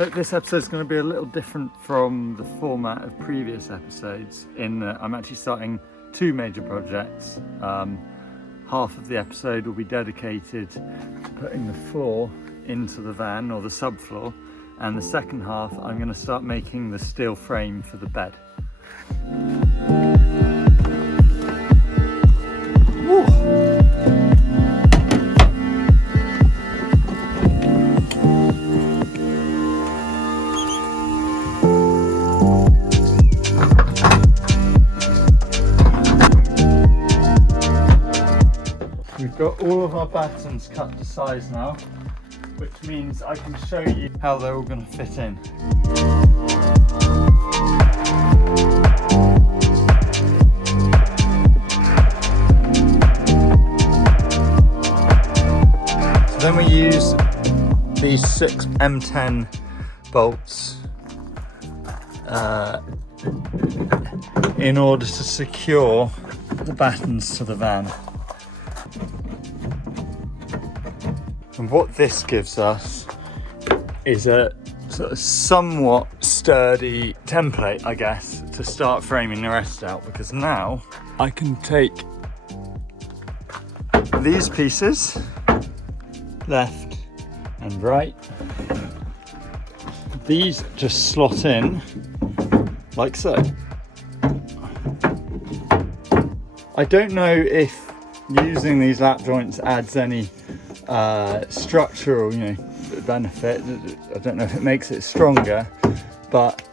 But this episode is going to be a little different from the format of previous episodes in that I'm actually starting two major projects. Half of the episode will be dedicated to putting the floor into the van, or the subfloor, and the second half I'm going to start making the steel frame for the bed. We've got all of our battens cut to size now, which means I can show you how they're all going to fit in. So then we use these 6 M10 bolts in order to secure the battens to the van. And what this gives us is a sort of somewhat sturdy template, I guess, to start framing the rest out, because now I can take these pieces, left and right, these just slot in like so. I don't know if using these lap joints adds any structural, benefit. I don't know if it makes it stronger, but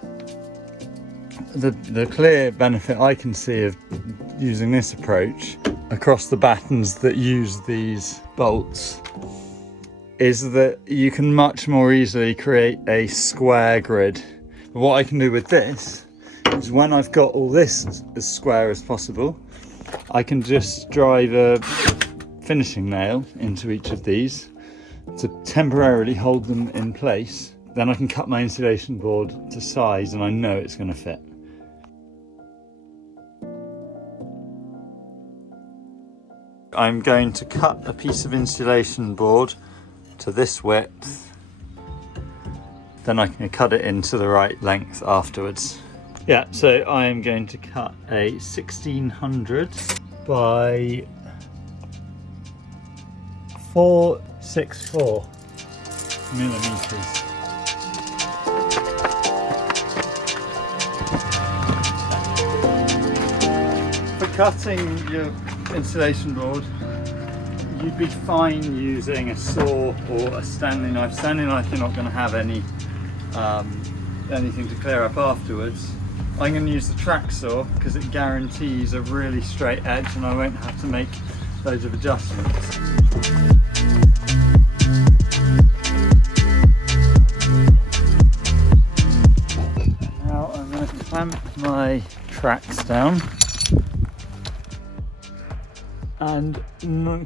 the clear benefit I can see of using this approach across the battens that use these bolts is that you can much more easily create a square grid. But what I can do with this is, when I've got all this as square as possible, I can just drive a finishing nail into each of these to temporarily hold them in place. Then I can cut my insulation board to size and I know it's going to fit. I'm going to cut a piece of insulation board to this width, then I can cut it into the right length afterwards. Yeah, so I am going to cut a 1600 by 464 millimeters. For cutting your insulation board, you'd be fine using a saw or a Stanley knife. Stanley knife, you're not going to have any anything to clear up afterwards. I'm going to use the track saw because it guarantees a really straight edge and I won't have to make loads of adjustments. Now I'm going to clamp my tracks down and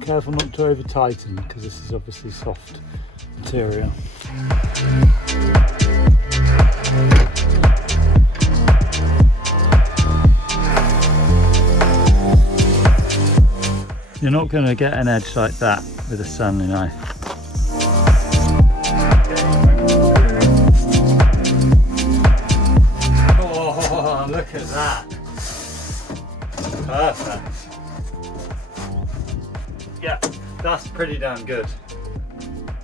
careful not to over tighten because this is obviously soft material. You're not going to get an edge like that with a Stanley knife. Oh, look at that. Perfect. Yeah, that's pretty damn good.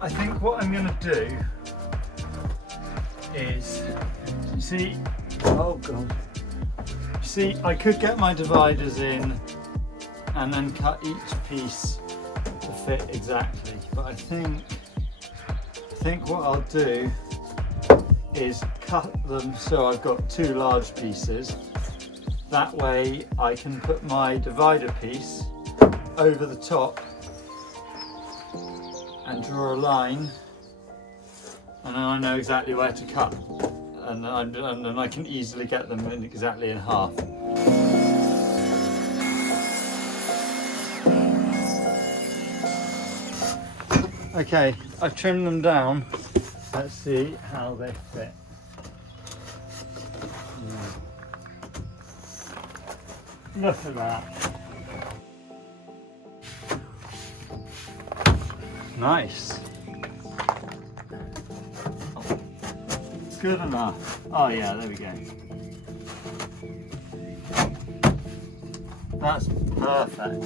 I think what I'm going to do is, you see, oh god. You see, I could get my dividers in and then cut each piece to fit exactly. But I think what I'll do is cut them so I've got two large pieces. That way I can put my divider piece over the top and draw a line, and then I know exactly where to cut, and then I can easily get them exactly in half. Okay, I've trimmed them down. Let's see how they fit. Look at that. Nice. that's good enough. Oh yeah, there we go. That's perfect.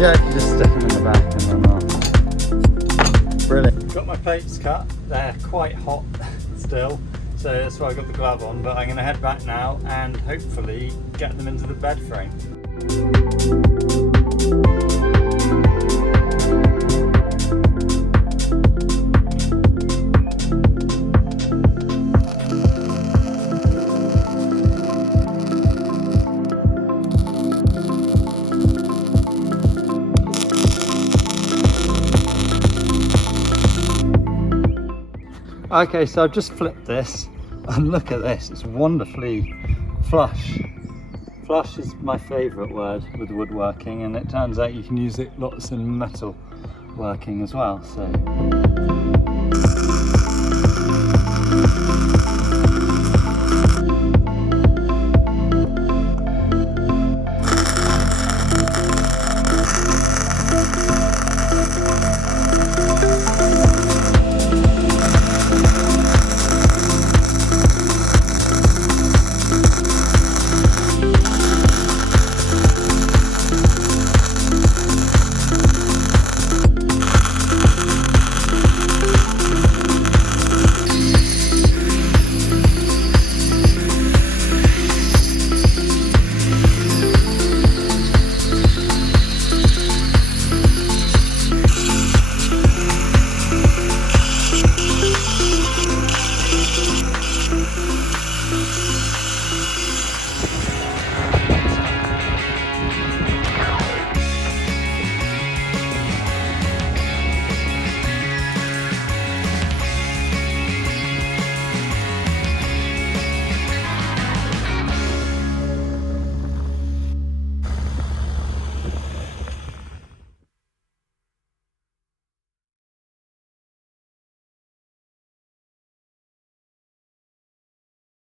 Yeah, you just stick them in the back and then brilliant. Got my plates cut, they're quite hot still, so that's why I got the glove on, but I'm going to head back now and hopefully get them into the bed frame. Okay, so I've just flipped this and look at this, it's wonderfully flush. Flush is my favourite word with woodworking, and it turns out you can use it lots in metal working as well. So